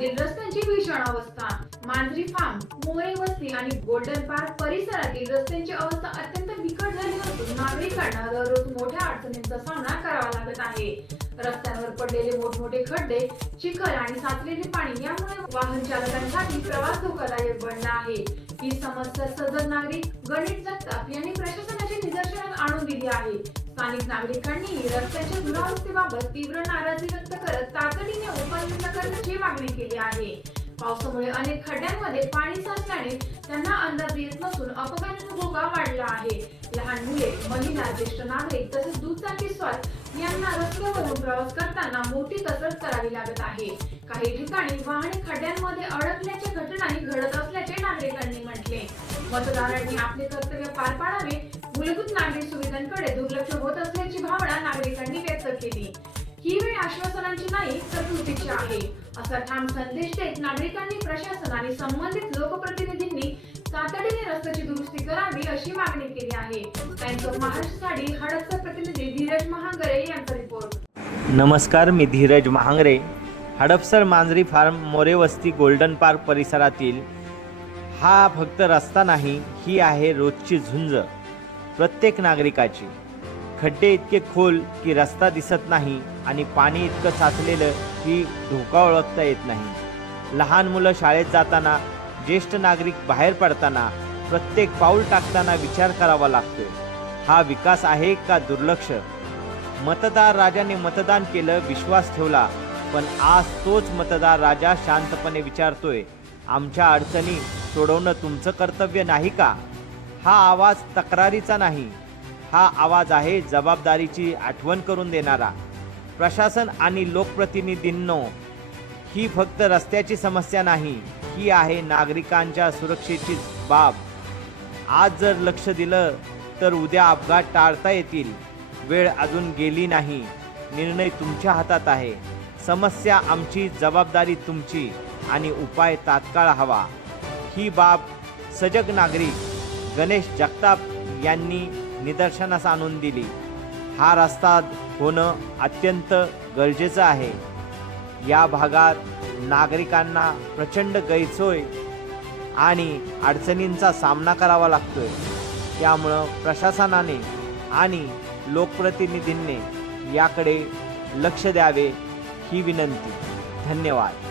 भागामधील रस्त्यांची भीषण अवस्था। मांजरी फार्म, मोरे वस्ती आणि गोल्डन पार्क परिसरातील रस्त्यांची अवस्था अत्यंत बिकट झाली असून नागरिकांना दररोज मोठ्या अडचणींचा सामना करावा लागत आहे। रस्त्यांवर पडलेले मोठमोठे खड्डे, चिखल आणि साचलेले पाणी यामुळे वाहन चालकांसाठी प्रवास धोकादायक बनला आहे। ही समस्या सजग नागरिक गणेश जगताप यांनी प्रशासनाच्या निदर्शनास आणून दिली आहे। स्थानिक नागरिकांनी रस्त्याच्या दुरावस्थेबाबत तीव्र नाराजी व्यक्त करत तातडीने उपाययोजना करण्याची मागणी केली आहे। पावसामुळे अनेक खड्ड्यांमध्ये पाणी साचल्याने त्यांना अंदाज येत नसून अपघाताचा धोका वाढला आहे। लहान मुले, महिला, ज्येष्ठ नागरिक तसेच दुचाकी स्वार यांना रस्त्यावरून प्रवास करताना मोठी कसरत करावी लागत आहे। काही ठिकाणी वाहने खड्ड्यांमध्ये अडकल्याच्या घटनाही घडत असल्याचे नागरिकांनी म्हटले। मतदारांनी आपले कर्तव्य पार पाडावे, मूलभूत नागरिक सुविधांकडे दुर्लक्ष होत असल्याची भावना नागरिकांनी व्यक्त केली। ही वेळ आश्वासनांची नाही तर कृतीची आहे, असा ठाम संदेश देत नागरिकांनी प्रशासन आणि संबंधित लोकप्रतिनिधींनी तातडीने रस्त्याची दुरुस्ती करावी अशी मागणी केली आहे। टाइम्स ऑफ महाराष्ट्रसाठी हडपसर प्रतिनिधी धीरज महांगरे यांचा रिपोर्ट। नमस्कार, मी धीरज महांगरे। हडपसर मांजरी फार्म, मोरे वस्ती, गोल्डन पार्क परिसरातील हा फक्त रस्ता नाही, ही आहे रोजची झुंज प्रत्येक नागरिकाची। खड्डे इतके खोल की रस्ता दिसत नाही आणि पाणी इतकं साचलेलं की धोका ओळखता येत नाही। लहान मुलं शाळेत जाताना, ज्येष्ठ नागरिक बाहेर पडताना, प्रत्येक पाऊल टाकताना विचार करावा लागतोय, हा विकास आहे का दुर्लक्ष? मतदार राजाने मतदान केलं, विश्वास ठेवला, पण आज तोच मतदार राजा शांतपणे विचारतोय, आमच्या अडचणी सोडवणं तुमचं कर्तव्य नाही का? हा आवाज तक्रारीचा नाही, हा आवाज आहे जबाबदारीची आठवण करून देणारा। प्रशासन आणि लोकप्रतिनिधींनो, ही फक्त रस्त्याची समस्या नाही, ही आहे नागरिकांच्या सुरक्षेची बाब। आज जर लक्ष दिलं तर उद्या अपघात टाळता येतील। वेळ अजून गेली नाही, निर्णय तुमच्या हातात आहे। समस्या आमची, जबाबदारी तुमची आणि उपाय तात्काळ हवा। ही बाब सजग नागरिक गणेश जगताप यांनी निदर्शनास आणून दिली। हा रस्ता होणं अत्यंत गरजेचं आहे। या भागात नागरिकांना प्रचंड गैरसोय आणि अडचणींचा सामना करावा लागतोय। त्यामुळं प्रशासनाने आणि लोकप्रतिनिधींनी याकडे लक्ष द्यावे ही विनंती। धन्यवाद।